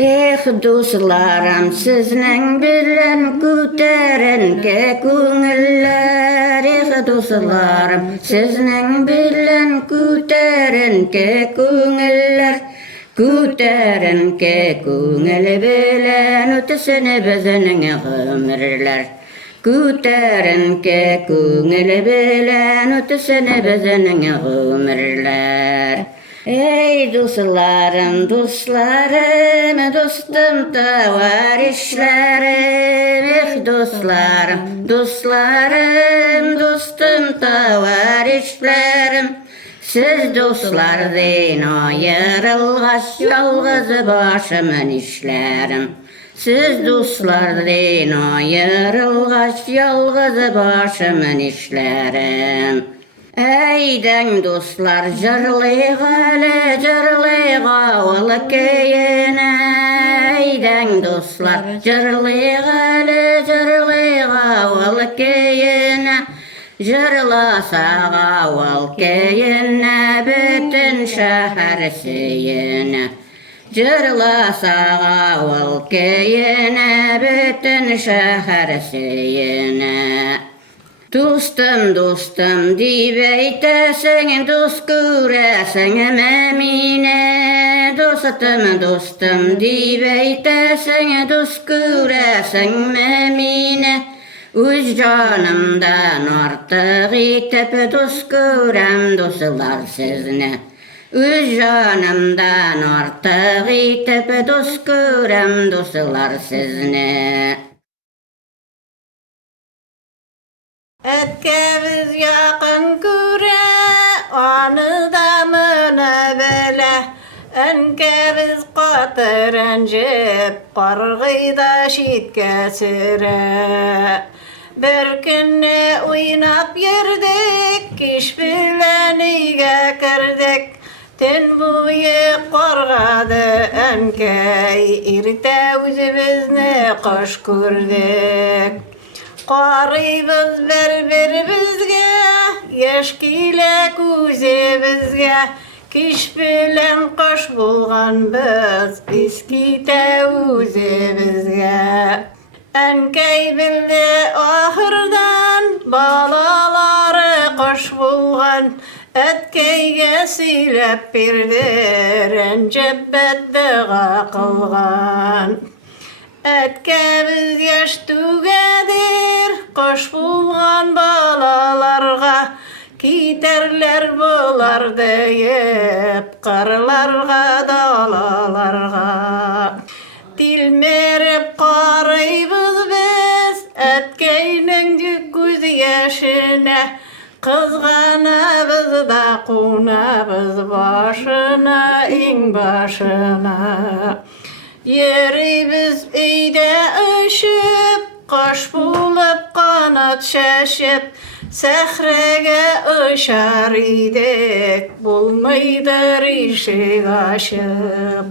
Dostlarım sizning bilen ko'tarinki ko'ngillar. Dostlarım sizning bilen ko'tarinki ko'ngillar. Ko'tarinki ko'ngil bilen o'tsin bizning umrlar. Ko'tarinki ko'ngil bilen o'tsin bizning umrlar. Ey dostlarım, dostlarım, dostum tavarişlerim. Dostlarım, dostlarım, dostum tavarişlerim. Siz dostlardan ayrılgaç yalğız başımın işlerim. Siz dostlardan ayrılgaç yalğız başımın işlerim. Eyden dostlar jırlıyga ol keyine. Eyden dostlar jırlıyga ol keyine. Jırlasağa ol keyine bütün şehir seyine. Jırlasağa ol keyine bütün şehir seyine. Dostum, dostum deyip eytesin, dost göresin memine. Dostum, dostum deyip eytesin, dost göresin memine. Öz canımdan artık itip dost görem dostlar sizne. Öz canımdan artık itip dost görem dostlar sizne. Etkeviz yakın göre, onu da mına bele. Enkeviz katır encip, qargıyda şitke süre. Bir günne oynap yerdik, kiş bilen iyige kirdik. Tün buyu qargadı enkey, irte üzübizni kış gördük. Qarıyız birbiribizge, yeşkile kuzebizge. Kiş bilen kış bulgan biz, iskite üzebizge. Enkey bildi ahırdan, balaları kış bulgan. Etkeyge silep birdir, encebbetdiga qılgan. Etkeviz yaş tügedir, kış bulgan balalarga. Giderler bular deyip, qarlarga dalalarga. Dilmerip qarayız biz, etkeyning göz yaşına. Kızganabız da qunabız başına, in başına. Yerimiz eyde ışıp, kış bulup kanat şaşıp, sehrege ışar idik, bulmaydır işi aşıp.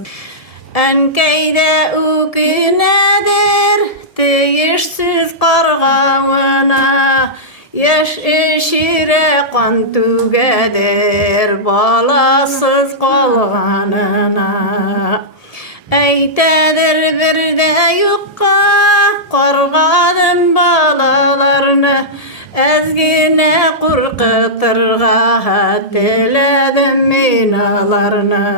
Enkeyde o günedir, değişsiz qarğamına, yaş eşire kan tügedir, balasız qalğanına. Eytedir bir de yukka, qarğadım balalarını. Ezgine qurqıtırga, diledim minalarını.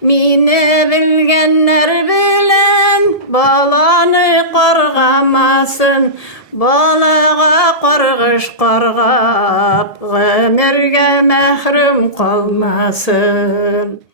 Mine bilgenler bilen, balanı qarğamasın. Balaga qarğış qarğap, ömürge mehrum qalmasın.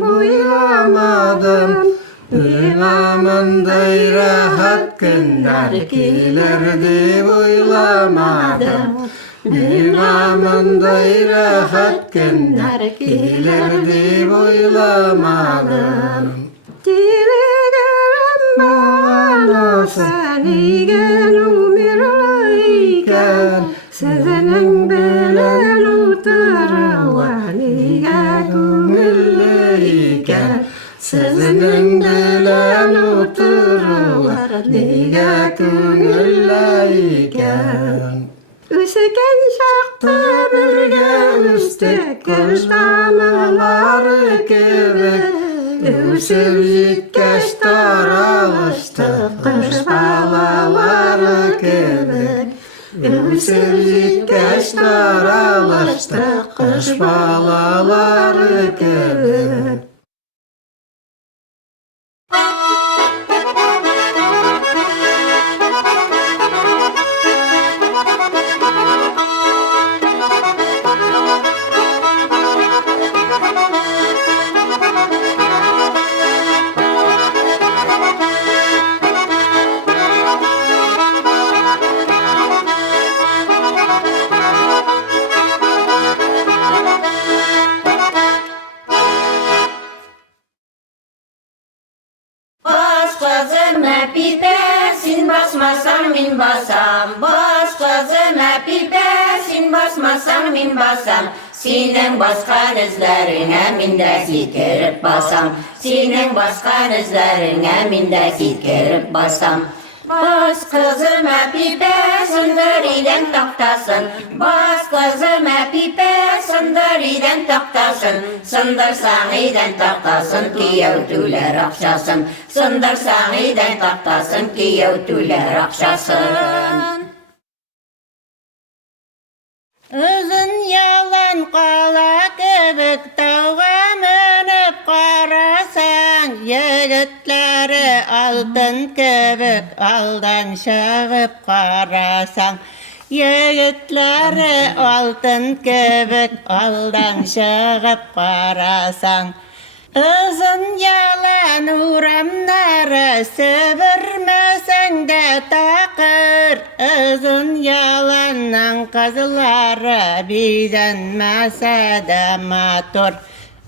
boylamadım. Dünyamınday rahat günler gelir diye oylamadım. Dünyamınday rahat günler gelir diye oylamadım. Dilerim bana senigen umirlayken, senin bilen utarvaniga kumilleyken, senin bilen utarvaniga kumilleyken. Üsken şakta birge üstek kış damlaları gibi, Üsüp yitkeş taralıştık kış balaları gibi. Üsüp yitkeş taralıştık kış balaları gibi. Bas kızıma pipe, sin basmasan min basam. Bas kızıma pipe, sin basmasan min basam. Senin baskan izlerine min de sikerip basam. Senin baskan izlerine min de sikerip basam. Bas kızıma pipe, sındırıdan taktasın. Bas kızıma pipe, sındırıdan taktasın. Sındırsan iden taktasın ki yavtular akşasın. Sındırsan iden taktasın ki yavtular akşasın. Uzun yalan kala kebek tavga menip karasan, yigitleri altın kebek aldan şağıp karasan. Yigitleri altın kebek aldan şağıp karasan. Uzun yalan uğramları sevirmesen de takır. Uzun yalanın kızları bizdenmese de matur.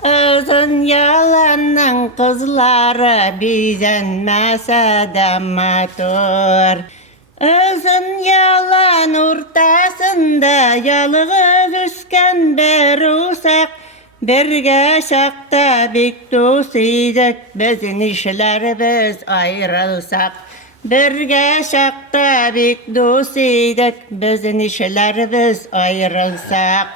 Uzun yalanın kızları bizdenmese de matur. Uzun yalan ortasında yalğız üsken bir usak. Birge şakta bik dostuydık, bizim işlerimiz ayrılsak. Birge şakta bik dostuydık, bizim işlerimiz ayrılsak.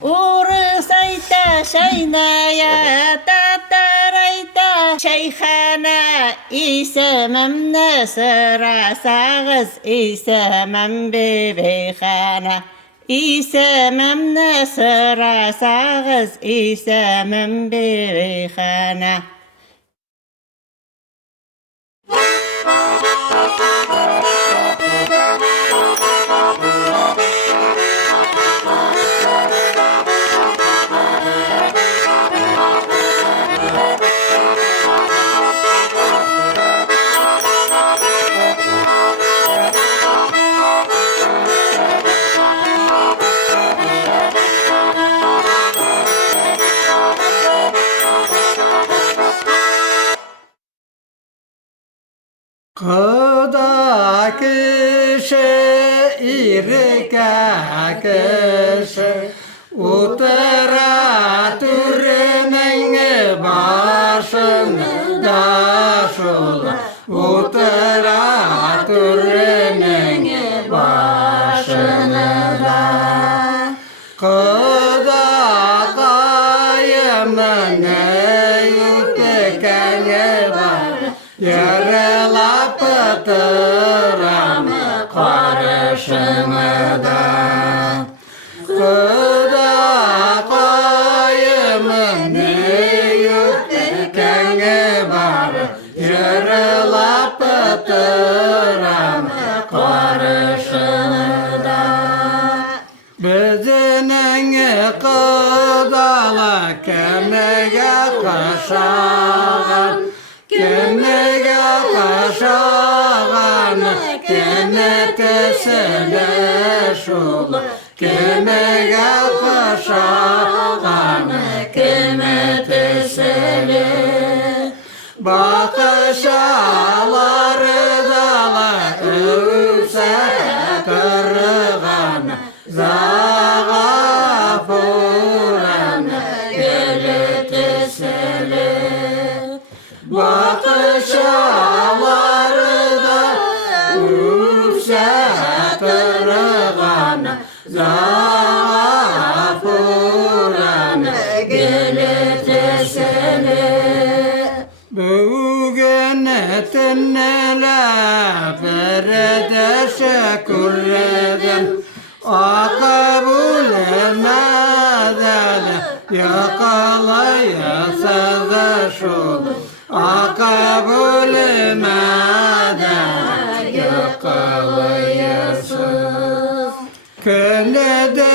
Urus ayta şaynaya, tatar ayta şeyhana, İsemem ne sırasağız, İsemem bebeyhana. İsemem ne sırasağız, İsemem bebeyhana. Kıda kişi, irke kişi, utara türemen başını da şula. Utara türemen başını da. Kıda kayımını yutekene var, yaralap tıramı karışını da. Kıda kayımını yutekene var, yaralap tıramı karışını da. Bizning qidala kamiga qasha paşağan Kemege paşağan Keme teseleş ol Kemege paşağan Keme teseleş Bakışaları dala övse kırgan Zağa puran gele tesele Bakışaları da övse kırgan Zağa puran gele tesele Bugün etinle ferede şükür edin Akabulemadan yakalayasız şul Akabulemadan yakalayasız Könede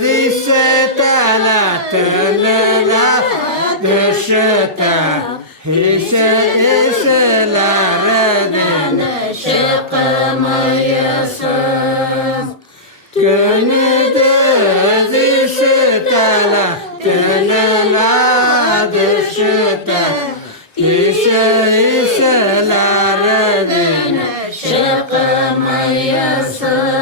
zissetele telele düşete Hisselerden şıkmayasız Gönlüde zişitele Telele düşüte Hisselerden şıkmayasız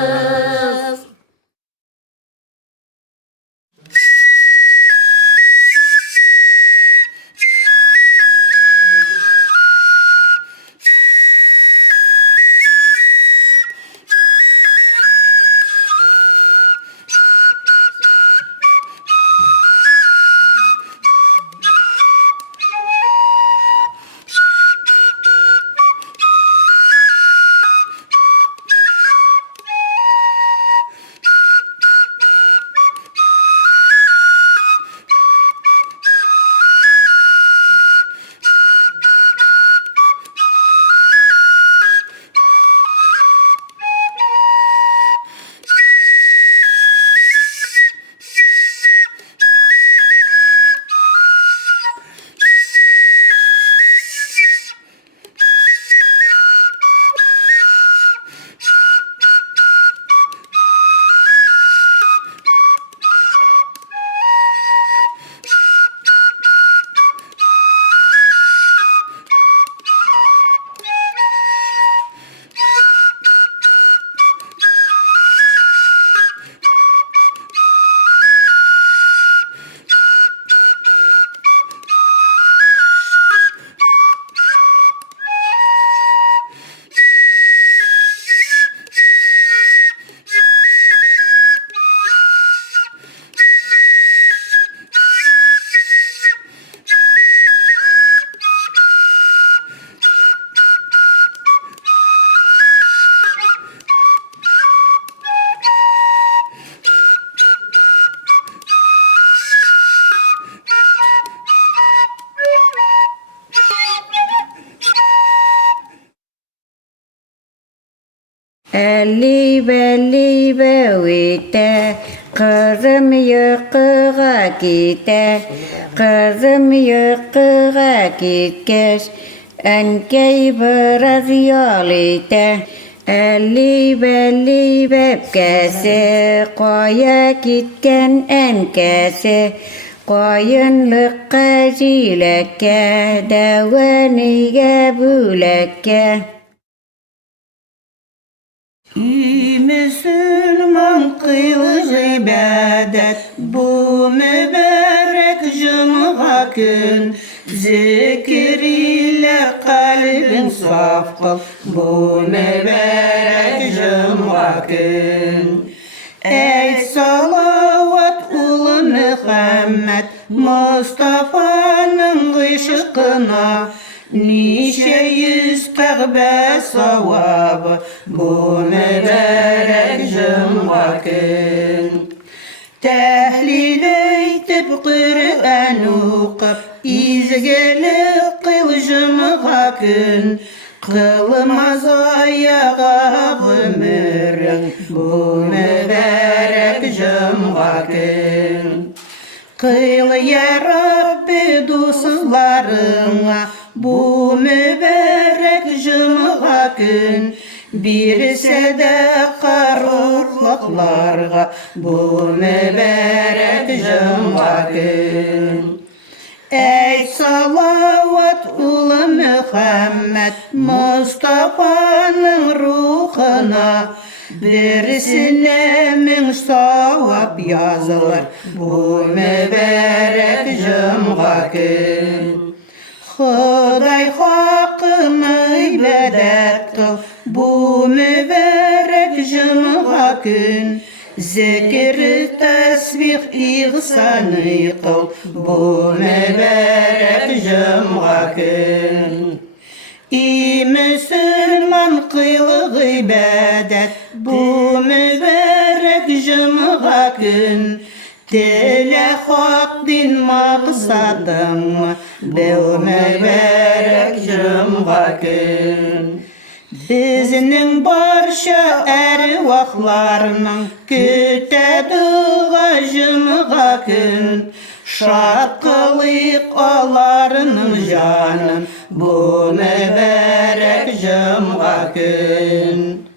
Belli bevite kızım yukarı gider Kızım yukarı gitkeş Enkey biraz yol ite Belli bepkesi Koya gitken enkesi Koyunlukka jilekke Deveniye bülekke Müslüman kılış ibadet bu mübarek cuma gün Zikir ile kalbin saf kıl bu mübarek cuma gün Ey salavat ulu Muhammed Mustafa'nın ışıkına Nice yüz tevbe savabı bu mübarek cuma gün Tehlil eytip Kur'an okup izgelik kıl cuma gün Kılmaz ayağa ömrün bu mübarek cuma gün Kıl ya Rabbi dostlarına bu mübarek cuma gün. Bir sedeka ruhlarga bu mübarek cuma gün. Ey salavat ulu Muhammed Mustafa'nın ruhuna birisine min savap yazılır bu mübarek cuma gün. Xuday hakkını ibadet kıl bu mübarek cuma gün. Zikir, tesbih, ihsanı kıl bu mübarek cuma gün. İyi Müslüman kıl ibadet bu mübarek cuma gün. Dile hak din maksadın bu mübarek cuma gün. Bizning barcha ervahlarning kütediği cuma gün. Şad kılık olarının canım bu mübarek cuma gün.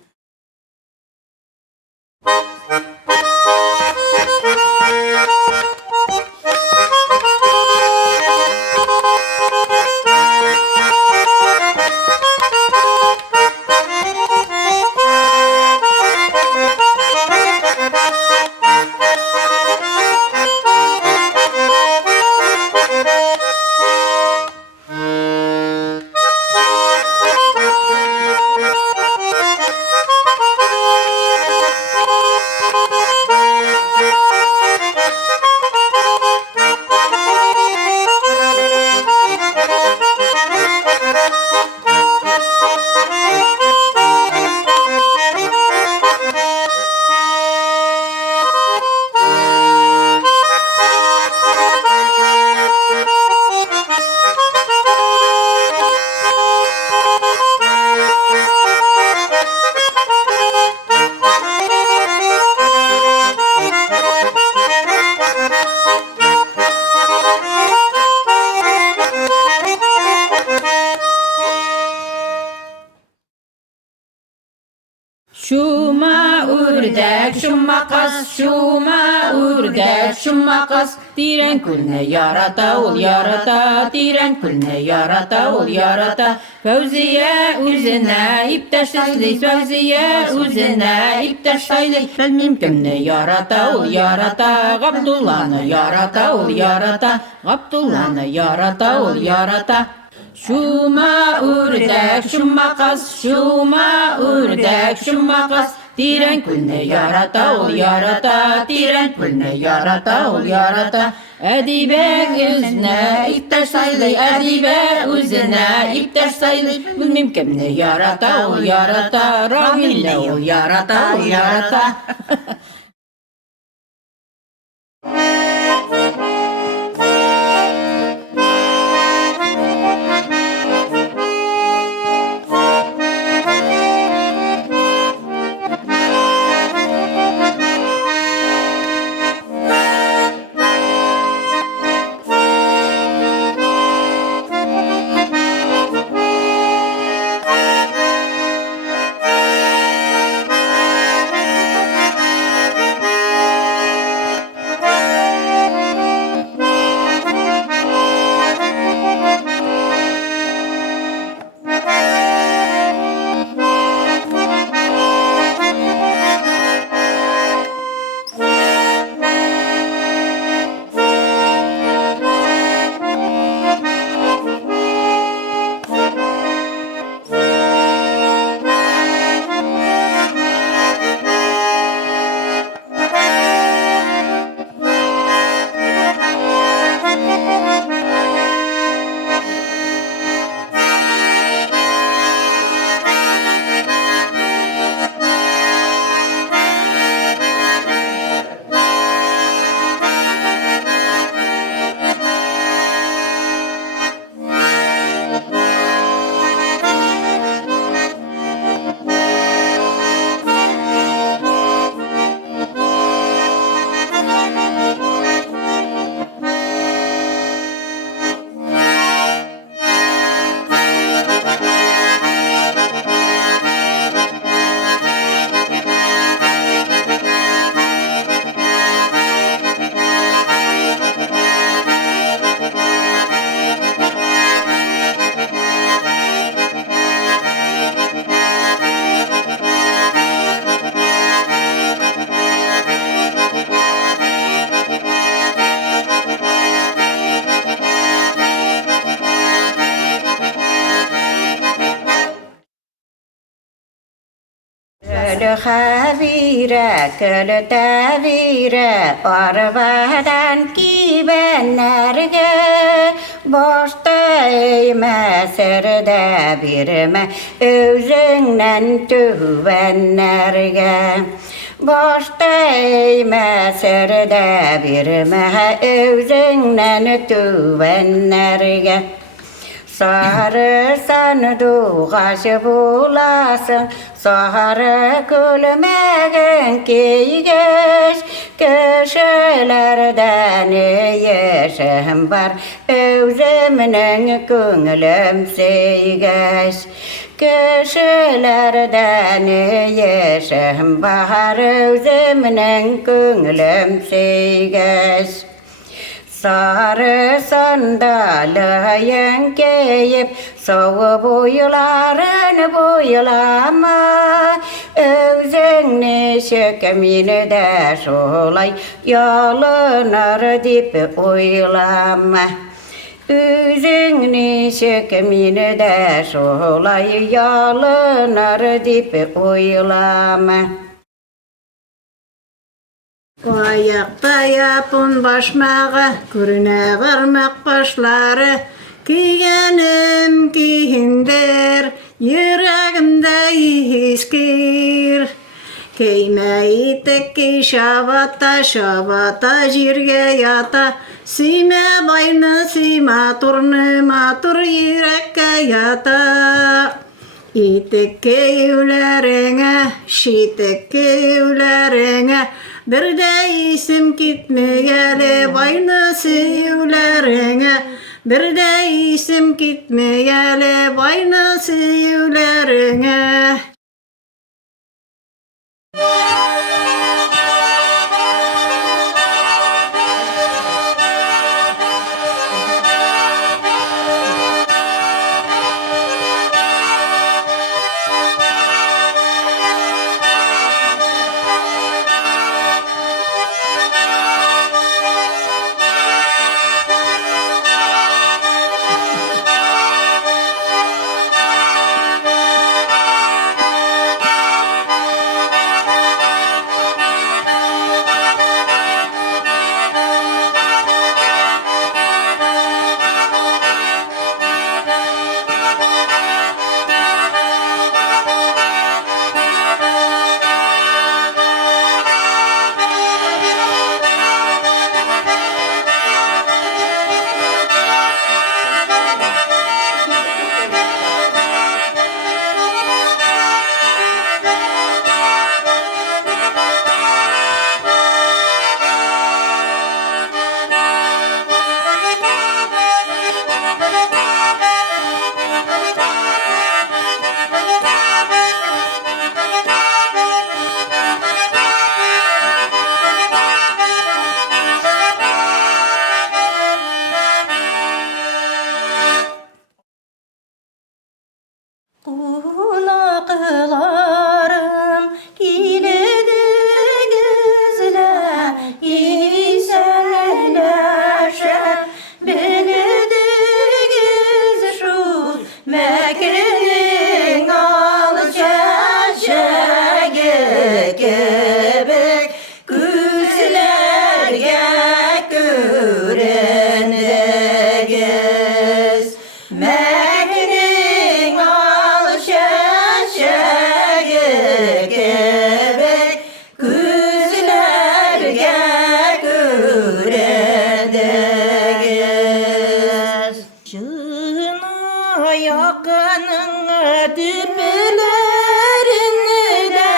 Şuma ördek, şuma kas, şuma ördek, şuma kas. Diren külne yarata, ol yarata, diren külne yarata, ol yarata. Fevziye üzerine iptaş saylı, Fevziye üzerine iptaş saylı. Bilmem kimne yarata, ol yarata, Abdullah'ını yarata, ol yarata, Abdullah'ını yarata, ol yarata. Şuma ördek, şuma kas, şuma ördek, şuma kas. Diren külne yarata, ol yarata, diren külne yarata, ol yarata. Edibe üzne iptaş saylı, edibe üzne iptaş saylı. Bilmem kimne yarata, ol yarata, Rahimle ol yarata, ol yarata. habire, köle vire, arabadan gibenlerge, boşta eğme, serde birme, özünden tüvenlerge. Boşta eğme, serde birme, özünden tüvenlerge. Sarısan doğaş bulasın, sarı gülmegen keygeş, köşelerden yeşim var, özümün könlüm seygeş. Köşelerden yeşim var, özümün könlüm seygeş. Sarı sandalyen giyip soğuk boylarını boylama, özünü şökemini de solay yalınır dip oylama. Özünü şökemini de solay yalınır dip oylama. Ayakta yapın başmağa, kürüne varmak başları, giyenim gihindir, yüreğimde hiskir. Keymeyi teki şavata, şavata jirge yata, sime bayna sima turne matur yürekke yata. İtekke yülerine, şitekke yülerine, bir de isim gitmeyeli baynası yülerine, bir de isim gitmeyeli baynası yülerine. Kulaklarım kilidi güzle, isenleşe bilidi güz şu Mekke'nin alçaşağı gebek güzlerge görende gez. Mekke'nin alçaşağı gebek güzlerge görende gez. Şuna yakının diplerini de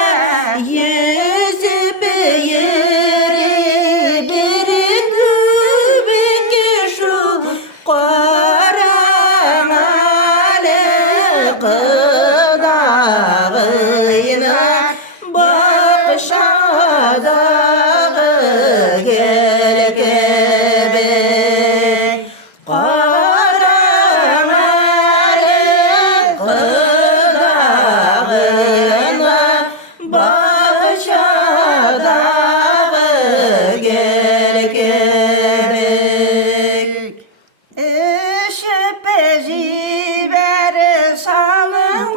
yüzüp yeri bir gübük şu karamalı kıdağına bakışadağı gel gebek. Karamalı kıdağına bakışadağı gel gebek. Eşip eziber salın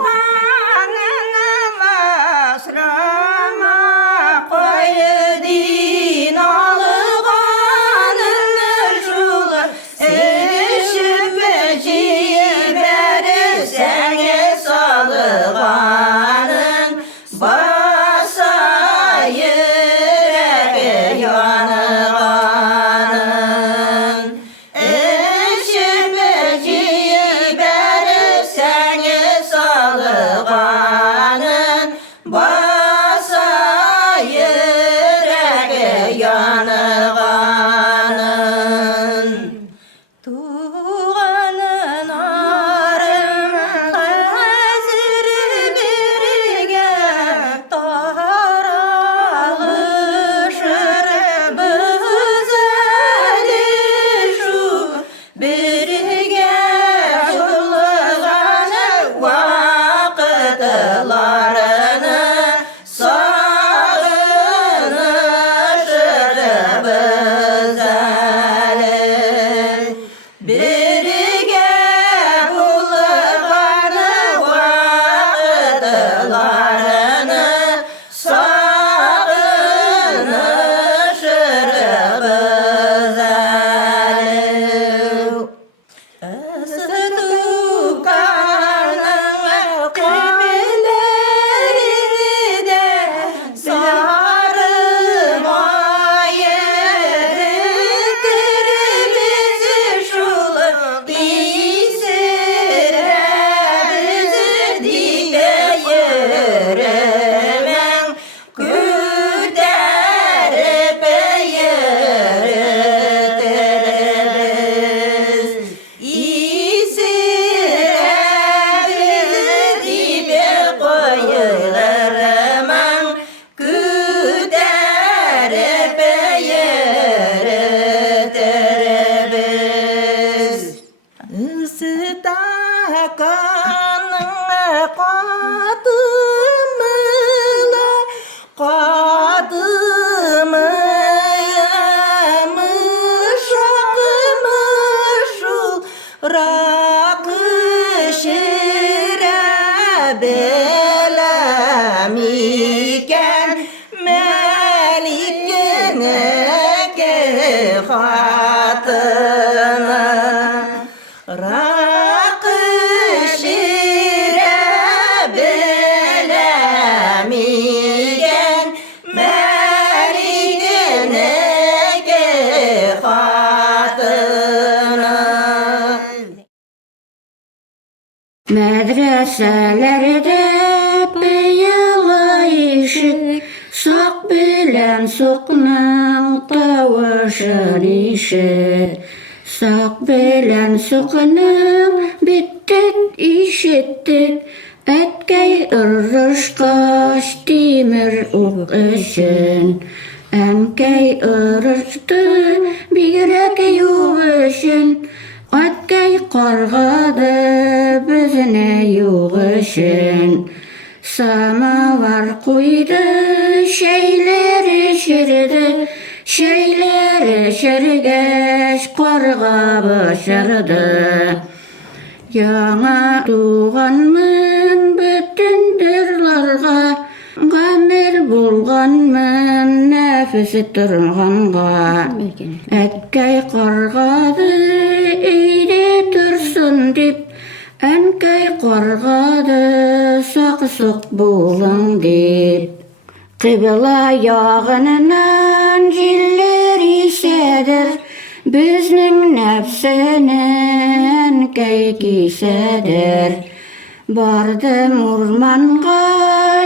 kanına kadımla kadımıymış akımışul rakı şire belemiken melikene ke hatına rakı şire belemiken melikene ke hatına. Medreselerde beyala işit, sok bilen soknun tavışın işit. Sok bilen soknun bittik işittik, etkey ırışkaş demir uk için. Enkey ırıştı birek yuv için, etkey qarğadı bizne yuv için. Samavar koydu, şeyleri şirdi, şeyleri şirgeş qarğa başardı. Yana doğanmın bütün dırlarga, gamir bulganmın nefisi turganga. Ekkey qarğadı eyde tursun dip, enkey qarğadı sak bulun dip. Kıbla yağınınan jiller isedir, bizning nefsinin keykisedir. Bardım urmanga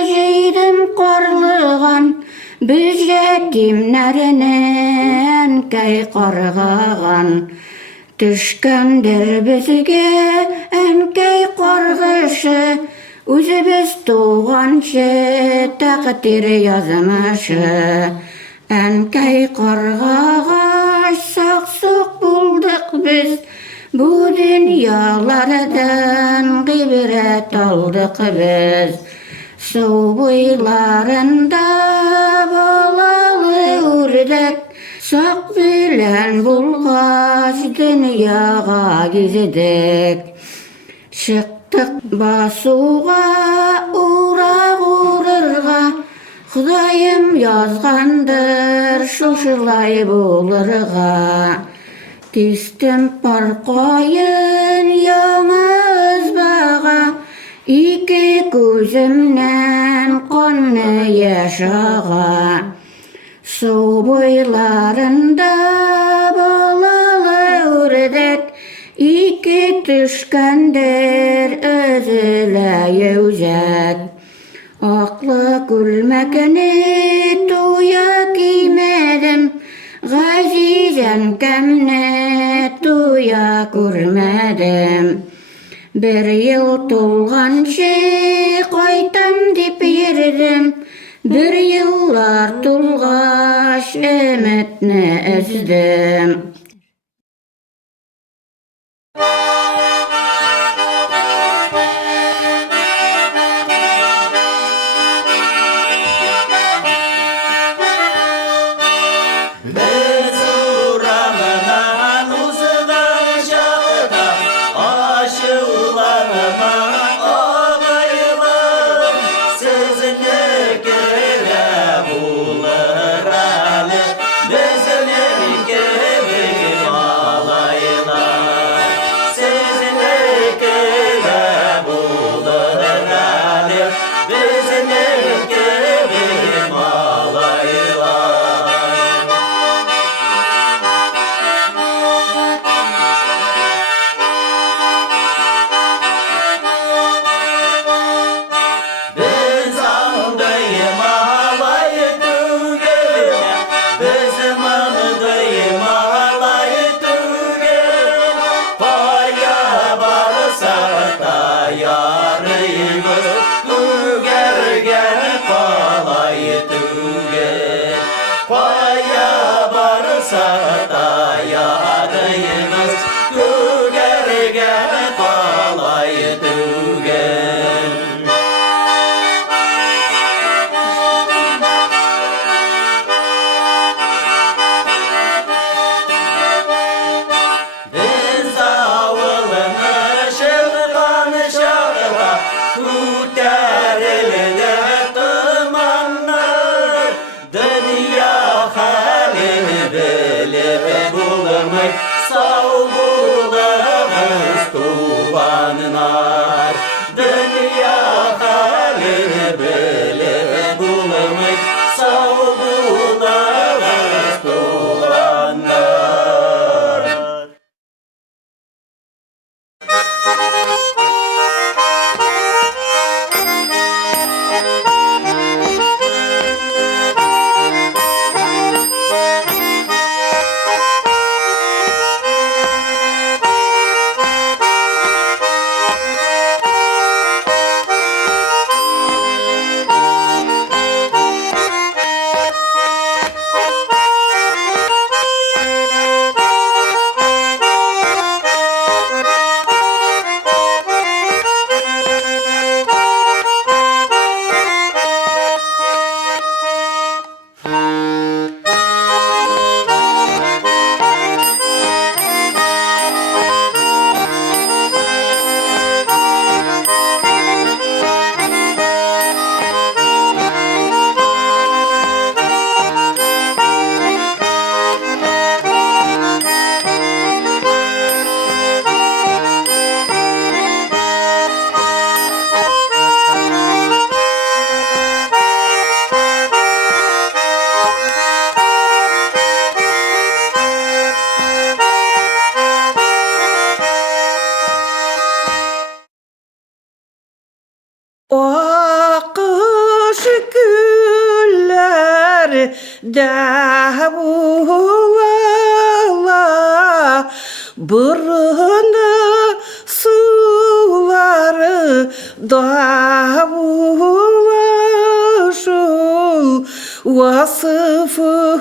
jeydim qarlıgan, biz yetimlerinin key qarğagan. Düşkəndir bizge enkey qarğışı, özümüz doğanşı takdir yazmışı. Enkey qarğağa sok bulduk biz, bu dünyalardan ibret aldık biz. Su boylarında balalı ürdek, sok bilen bulgaç dünyaga gizdik. Çıktık basuğa uğrak uğrırga, Xudayım yazgandır şuşulay bulurga. Tistim parqayın yalnız bağa, iki gözümden qanlı yaşağa. Su boylarında balalı ürdek, iki düşkəndir özüle yevzek. Aklı gülmekini tuya giymedim, Gazizen kemne tuya görmedim. Bir yıl tulgançı qaytam dip yerdim, bir yıllar tulgaş ümitni ezdim. Satayarıyız, gügerge balaydı. olanlar Dünya hali böyle bulamay savdular dolanlar Akış güller davula burnu suları davula şul vasıfı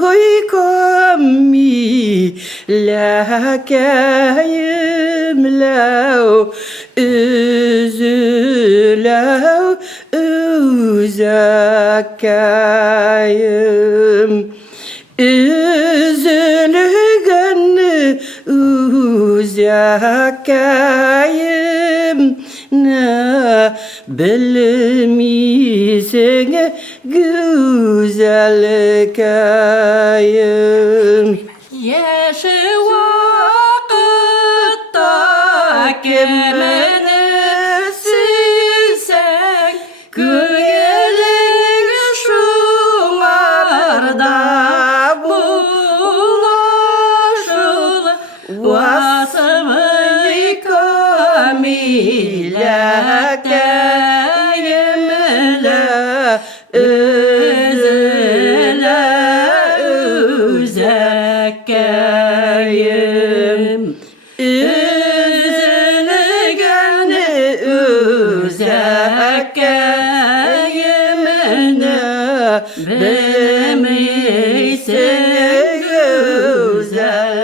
kommi lakayım lav üzülev üzakayım üzülgün üzakayım ne bilmisin güzel kayım Yaşı vakitta kimini silsek Güyelik şularda bulaşıl Vasımı kamile kayımle üzüle üzekeyim üzülgen üzekeyim ne bilmisin güzel